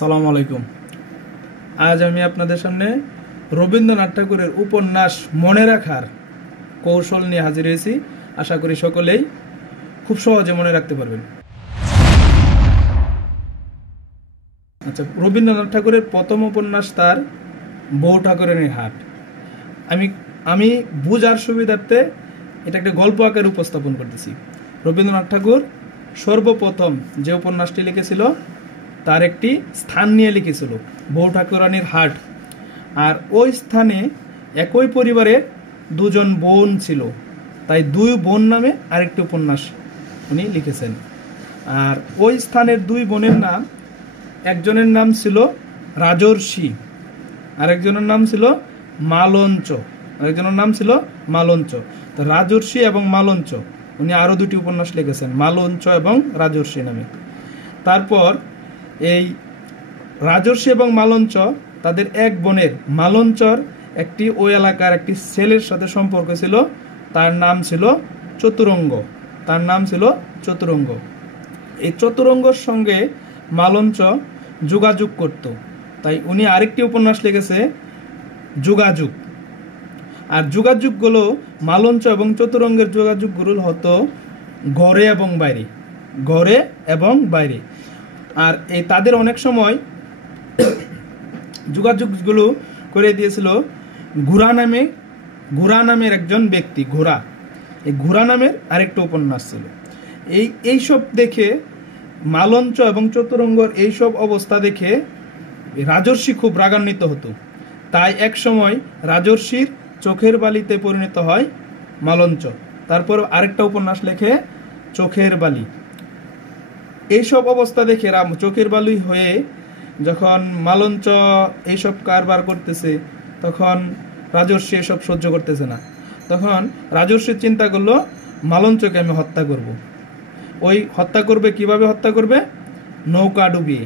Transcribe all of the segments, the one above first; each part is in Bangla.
সালাম আলাইকুম। আজ আমি আপনাদের সামনে রবীন্দ্রনাথ ঠাকুরের উপন্যাস মনে রাখার কৌশল নিয়ে হাজির হয়েছি। আশা করি সকলেই খুব সহজে মনে রাখতে পারবেন। আচ্ছা, রবীন্দ্রনাথ ঠাকুরের প্রথম উপন্যাস তার বউ ঠাকুরানীর হাট। আমি বুঝার সুবিধার্থে এটা একটা গল্প আকারে উপস্থাপন করতেছি। রবীন্দ্রনাথ ঠাকুর সর্বপ্রথম যে উপন্যাসটি লিখেছিল তার একটি স্থান নিয়ে লিখেছিল, বউ ঠাকুরানীর হাট। আর ওই স্থানে একই পরিবারের দুজন বোন ছিল, তাই দুই বোন নামে আরেকটি উপন্যাস উনি লিখেছেন। আর ওই স্থানের দুই বোনের নাম, একজনের নাম ছিল রাজর্ষি, আরেকজনের নাম ছিল মালঞ্চ। তো রাজর্ষি এবং মালঞ্চ উনি আরো দুটি উপন্যাস লিখেছেন, মালঞ্চ এবং রাজর্ষি নামে। তারপর এই রাজর্ষি এবং মালঞ্চ তাদের এক বোনের, মালঞ্চর একটি ওই এলাকার একটি ছেলের সাথে সম্পর্ক ছিল, তার নাম ছিল চতুরঙ্গ। এই চতুরঙ্গর সঙ্গে মালঞ্চ যোগাযোগ করত, তাই উনি আরেকটি উপন্যাস লিখেছে যোগাযোগ। আর যোগাযোগগুলো, মালঞ্চ এবং চতুরঙ্গের যোগাযোগগুলো হতো ঘরে এবং বাইরে। আর এই তাদের অনেক সময় যোগাযোগগুলো করে দিয়েছিল ঘোড়া নামের একজন ব্যক্তি। এই ঘোড়া নামের আরেকটা উপন্যাস ছিল। এইসব দেখে মালঞ্চ এবং চতুরঙ্গর এইসব অবস্থা দেখে রাজর্ষি খুব রাগান্বিত হতো। তাই এক সময় রাজর্ষির চোখের বালিতে পরিণত হয় মালঞ্চ। তারপর আরেকটা উপন্যাস লেখে চোখের বালি। এইসব অবস্থা দেখে চোখের বালি হয়ে যখন মালঞ্চ এইসব কারবার করতেছে, তখন রাজর্ষি এসব সহ্য করতেছে না। তখন রাজর্ষির চিন্তা করলো, মালঞ্চকে আমি হত্যা করব। কিভাবে হত্যা করবে? নৌকা ডুবিয়ে।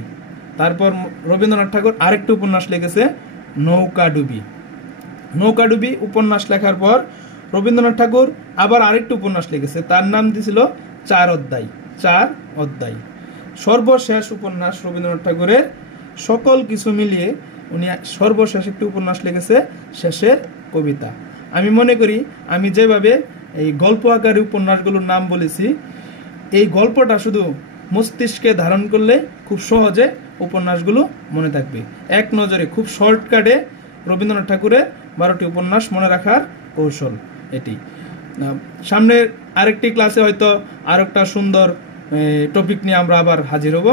তারপর রবীন্দ্রনাথ ঠাকুর আরেকটি উপন্যাস লিখেছে নৌকা ডুবি উপন্যাস লেখার পর রবীন্দ্রনাথ ঠাকুর আবার আরেকটি উপন্যাস লিখেছে, তার নাম দিয়েছিল 4 অধ্যায়। সর্বশেষ উপন্যাস রবীন্দ্রনাথ ঠাকুরের। সকল কিছু মিলিয়ে উনি সর্বশেষ একটি উপন্যাস লিখেছে শেষের কবিতা। আমি মনে করি আমি যেভাবে এই গল্প আকারে উপন্যাসগুলোর নাম বলেছি, এই গল্পটা শুধু মস্তিষ্কে ধারণ করলে খুব সহজে উপন্যাসগুলো মনে থাকবে। এক নজরে খুব শর্টকাটে রবীন্দ্রনাথ ঠাকুরের 12টি উপন্যাস মনে রাখার কৌশল এটি। সামনের আরেকটি ক্লাসে হয়তো আরেকটা সুন্দর টপিক নিয়ে আমরা আবার হাজির হব।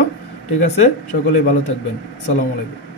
ঠিক আছে, সকলেই ভালো থাকবেন। আসসালামু আলাইকুম।